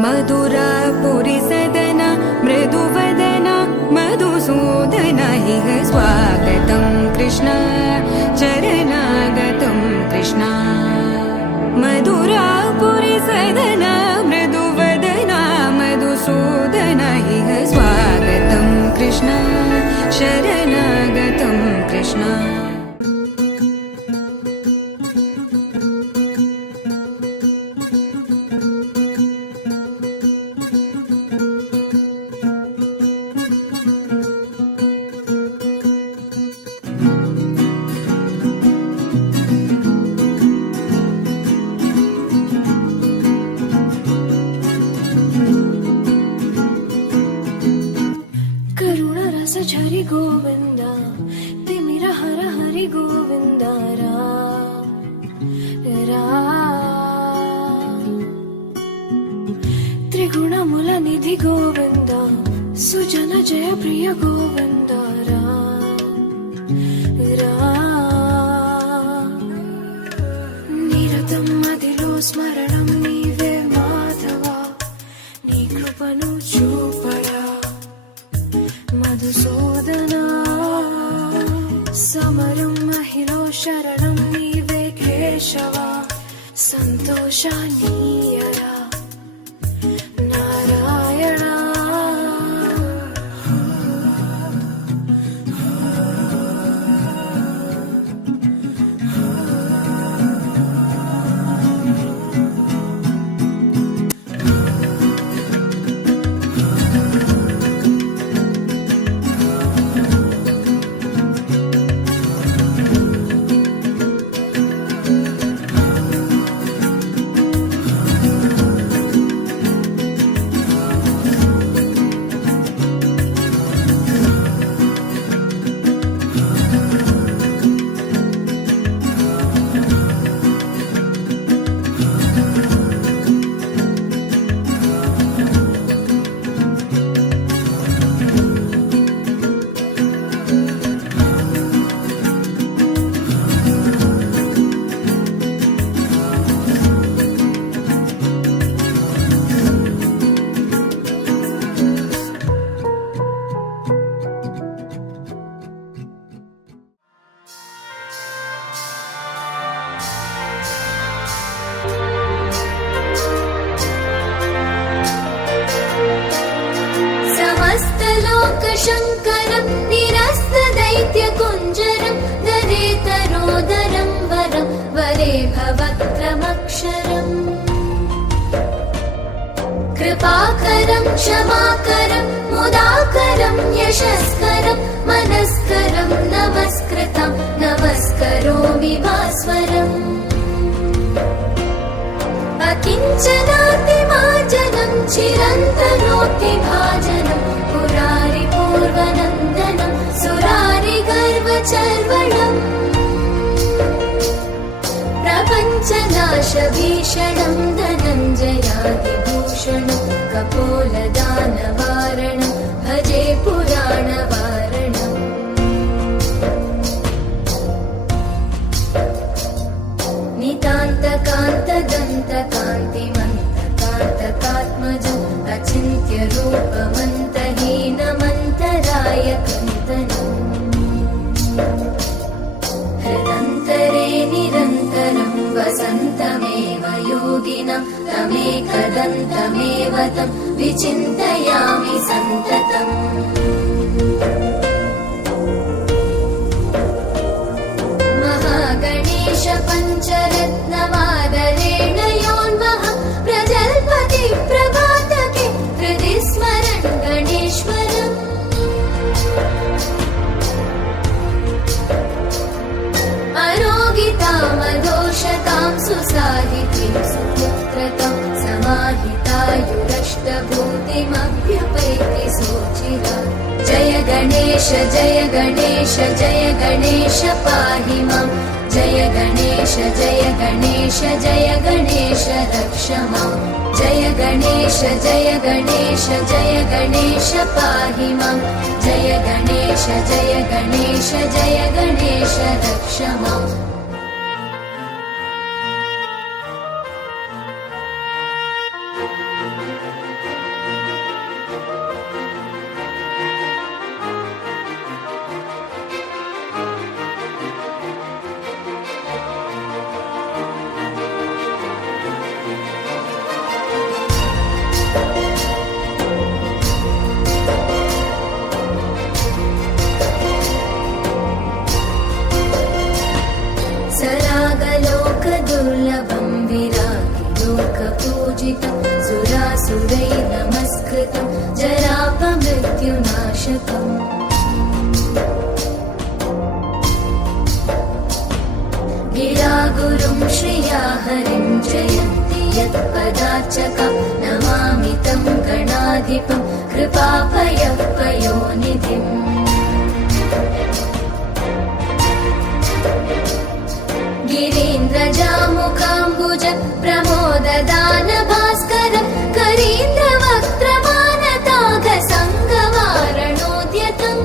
मधुरापुरी सदना मृदुवदना मधुसूदन इह स्वागतं कृष्ण चरणागतं कृष्ण मधुरापुरी सदना मृदुवदना मधुसूदन इह स्वागतं कृष्ण शरणागतं कृष्ण झरि गोविंद तिमिर हर हरि गोविंद त्रिगुणमुल निधि गोविंद सुजन जय प्रिय गोविंद निरतं मदिलो स्मरणं नीवे माधवा नी कृपनु चूपड़ा मधुसूदना समरं महिलो शरणं नीवे केशवा संतोषानीयरा नारायणा शङ्करं निरस्तदैत्यकुञ्जरं दरे तरोदरं वरं वरे भवक्त्रमक्षरम् कृपाकरं क्षमाकरं मुदाकरं यशस्करं मनस्करं नमस्कृतं नमस्करोमि भास्वरम् अकिञ्चनातिमाजनं चिरन्तनोऽतिभाजनं पुरारि पूर्वनन्दनं सुरारि गर्वचर्वणम् प्रपञ्चनाशभीषणं धनञ्जयादिभूषणं कपोलदानवारणं भजे पुराणवारणम् नितान्तकान्तदन्तकान्तिमन्तकान्तकात्मजम् अचिन्त्यरूपमन्तहीनमन्तरायकन्तनम् हृदन्तरे निरन्तरं वसन्तमेव योगिनं तमेकदन्तमेव तं विचिन्तयामि सन्ततम् महागणेश पञ्चरत्नमादरेण योन्वः प्रजल्पति प्रभातके हृदि स्मरन् गणेश्वरम् अरोगितामघोषतां सुसाहितीं सुपुत्रतां समाहितायुरष्टभूतिमभ्युपैति सोचिरा जय गणेश जय गणेश जय गणेश पाहि मां जय गणेश जय गणेश जय गणेश रक्ष मां जय गणेश जय गणेश जय गणेश पाहि मां जय गणेश जय गणेश जय गणेश रक्ष माम्। पूजितं सुरासुरैः नमस्कृतं जरापमृत्युनाशकम् गिरा गुरुं श्रिया हरिं जयन्ति यत्पदाचकं नमामि तं गणाधिपं कृपापयपयोनिधिम् गिरीन्द्रजामुखाम्बुज प्रमोददान भास्करं करीन्द्रवक्त्रमानताघसङ्गवारणोद्यतम्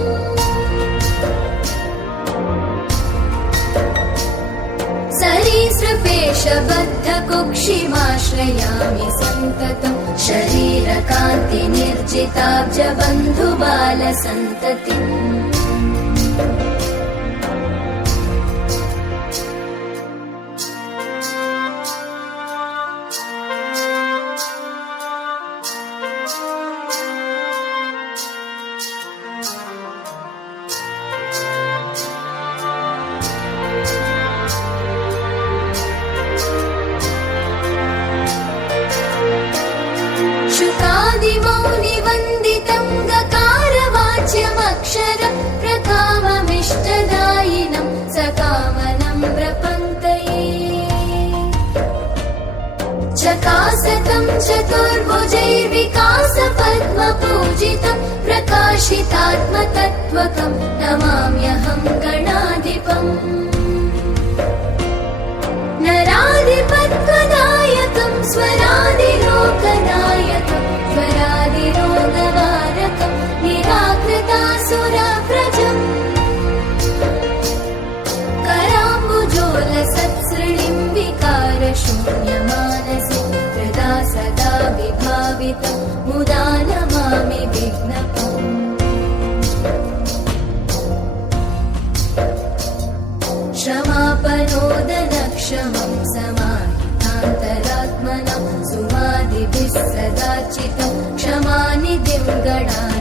सरीसृपेशबद्धकुक्षिमाश्रयामि सन्ततं शरीरकान्तिनिर्जिताब्जबन्धुबालसन्ततिम् शुकादिमौनिवन्दितं गकारवाच्यमक्षरं प्रकाममिष्टदायिनं सकामनं प्रपन्तये चकासतं चतुर्भुजैर्विकासपद्मपूजितं प्रकाशितात्मतत्त्वकं नमाम्यहं गणाधिपम् नराधिपत्वदायकं स्वरादिलोकनायकं स्वरादिरोगवारकं निराकृतासुरव्रजम् कराम्बुजोलसत्सृणिं विकारशून्यमानसं हृदा सदा विभावितं मुदा नमामि विघ्नपम् क्षमापनोदनक्षमं समाहितान्तरात्मनं सुवादिभिः सदाचितं क्षमानिधिं गणाधिपम्